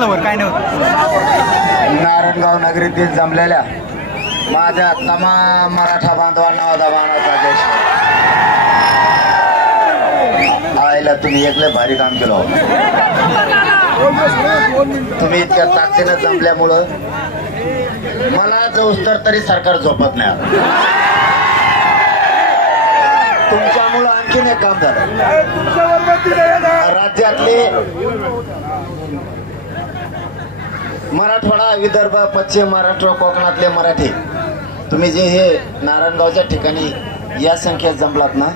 म्हणलं वर काय नाही. नारायणगाव नगरीतील जमलेल्या माझ्या तमाम मराठा बांधवांना दबाणाचा देश आईला तुम्ही एकले भारी काम केलं. तुम्ही इतक्या ताकदीनं जमल्यामुळं मला जो उत्तर तरी सरकार झोपत नाही. तुमच्यामुळं आणखीन एक काम झालं. राज्यातले मराठवाडा, विदर्भ, पश्चिम महाराष्ट्र, कोकणातले मराठी तुम्ही जे हे नारायणगावच्या ठिकाणी या संख्येत जमलात ना,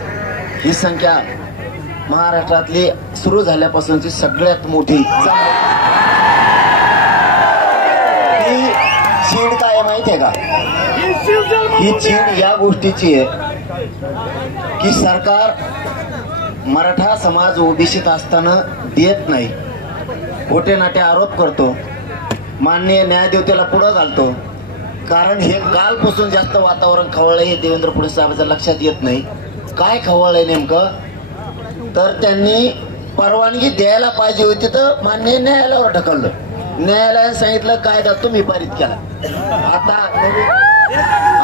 ही संख्या महाराष्ट्रातली सुरू झाल्यापासूनची सगळ्यात मोठी. ही चीड काय माहिती आहे का? ही चीड या गोष्टीची आहे की सरकार मराठा समाज ओबीसीत असताना देत नाही, खोटे नाटे आरोप करतो, माननीय न्यायदेवतेला पुढं घालतो. कारण हे कालपासून जास्त वातावरण खवळलंय हे देवेंद्र फडणवीस साहेबांच्या लक्षात येत नाही. काय खवळलंय नेमकं तर त्यांनी परवानगी द्यायला पाहिजे होती तर मान्य न्यायालयावर ढकललं. न्यायालयाने सांगितलं कायदा तुम्ही पारित केला.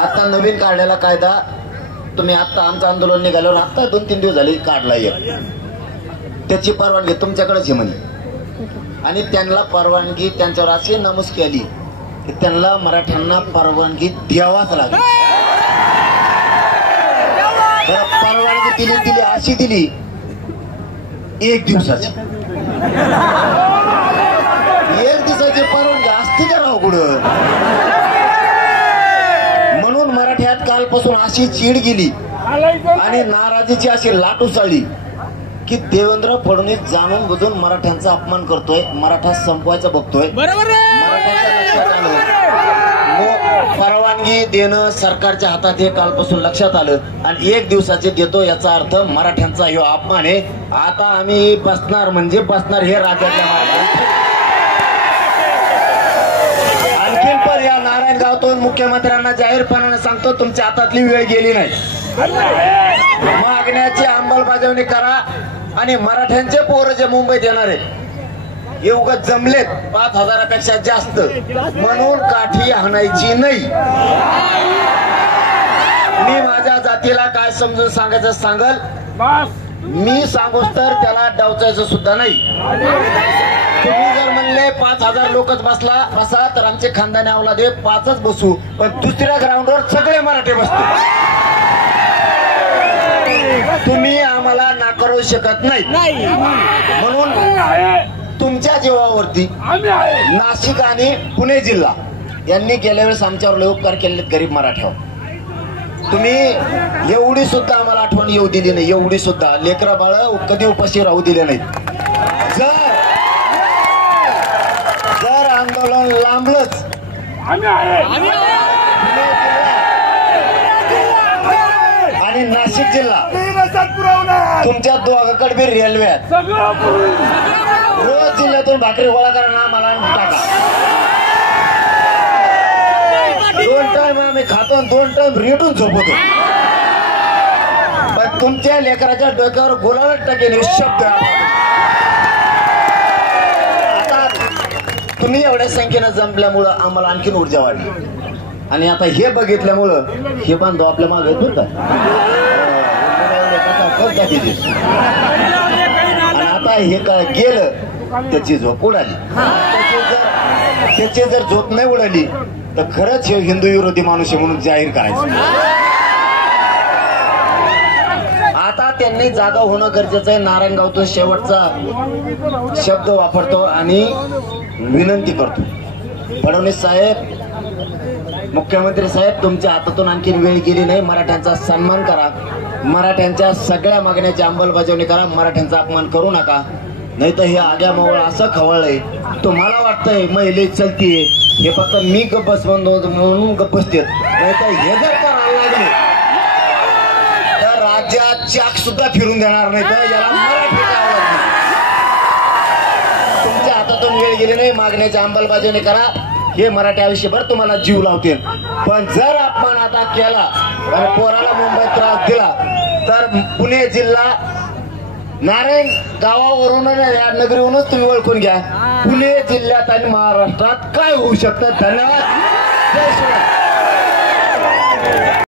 आता नवीन काढलेला कायदा तुम्ही आता आमचं आंदोलन निघाल्यावर आता 2-3 दिवस झाले काढला आहे. त्याची परवानगी तुमच्याकडेच आहे म्हणे. आणि त्यांना परवानगी त्यांच्यावर अशी नमूद केली की त्यांना मराठ्यांना परवानगी द्यावाच लागेल. परवानगी दिली अशी दिली 1 दिवसाची. 1 दिवसाची परवानगी असते का राव कुठं? म्हणून मराठ्यात कालपासून अशी चीड गेली आणि नाराजीची अशी लाट उसळली की देवेंद्र फडणवीस जाणून बुजून मराठ्यांचा अपमान करतोय, मराठा संपवायचा बघतोय. मराठ्यांच्या लक्षात आलं, परवानगी देणं सरकारच्या हातात हे कालपासून लक्षात आलं आणि 1 दिवसाचे देतो याचा अर्थ मराठ्यांचा ह्यो अपमान आहे. आता आम्ही बसणार म्हणजे बसणार हे राज्यातल्या आणखीन पण या नारायणगावातून मुख्यमंत्र्यांना जाहीरपणाने सांगतो, तुमच्या हातातली वेळ गेली नाही. मागण्याची अंमलबजावणी करा आणि मराठ्यांचे पोरं जे मुंबईत येणार आहेत हे उगाच जमलेत 5,000पेक्षा जास्त म्हणून काठी हाणायची नाही. मी माझ्या जातीला काय समजून सांगायचं सांगल, मी सांगूस तर त्याला डावचायचं सुद्धा नाही. तुम्ही जर म्हणले 5,000 लोकच बसा तर आमचे खानदानी अवलादे 5च बसू, पण दुसऱ्या ग्राउंडवर सगळे मराठी बसतो. तुम्ही आम्हाला नाकारू शकत नाही. म्हणून तुमच्या जीवावरती नाशिक आणि पुणे जिल्हा यांनी गेल्या वेळेस आमच्यावर लय उपकार केलेत गरीब मराठ्यावर. तुम्ही एवढी सुद्धा आम्हाला आठवण येऊ दिली नाही, एवढी सुद्धा लेकरा बाळ कधी उपाशी राहू दिले नाहीत. जर आंदोलन लांबलंच आणि नाशिक जिल्हा तुमच्या दोघाकडे बी रेल्वे आहेत, रोज जिल्ह्यातून भाकरी गोळा करा ना मला टाका. 2 टाइम आम्ही खातो, 2 टाइम रेटून झोपतो. पण तुमच्या लेकराच्या डोक्यावर गुलालच टाकेल हे शब्द. आता तुम्ही एवढ्या संख्येनं जमल्यामुळं आम्हाला आणखीन ऊर्जा वाढली आणि आता हे बघितल्यामुळं हे बांधव आपल्या मागे येत होता आणि आता हे काय गेलं त्याची झोप उडाली. त्याची जर झोप नाही उडाली तर खरंच हे हिंदू विरोधी माणूस आहे म्हणून जाहीर करायचं. आता त्यांनी जागा होणं गरजेचं आहे. नारायणगावतून शेवटचा शब्द वापरतो आणि विनंती करतो, फडणवीस साहेब, मुख्यमंत्री साहेब, तुमच्या हातातून आणखी वेळ गेली नाही. मराठ्यांचा सन्मान करा, मराठ्यांच्या सगळ्या मागण्याची अंमलबजावणी करा, मराठ्यांचा अपमान करू नका. नाही तर हे आग्या मोवळ असं खवळलंय, तुम्हाला वाटतंय महिला चलतीये, हे फक्त मी गप्पस म्हणून गप्प बसते. नाही तर हे जर करायला लागले तर राज्यात चाक सुद्धा फिरून देणार नाही. तर याला मराठी आवडत नाही. तुमच्या हातातून वेळ गेली नाही, मागण्याची अंमलबजावणी करा. हे मराठी आयुष्यभर तुम्हाला जीव लावतील. पण जर आपण आता केला आणि पोराला मुंबईत त्रास दिला तर पुणे जिल्हा नारायण गावावरून या नगरीवरूनच तुम्ही ओळखून घ्या पुणे जिल्ह्यात आणि महाराष्ट्रात काय होऊ शकतं. धन्यवाद. जय शिवराय.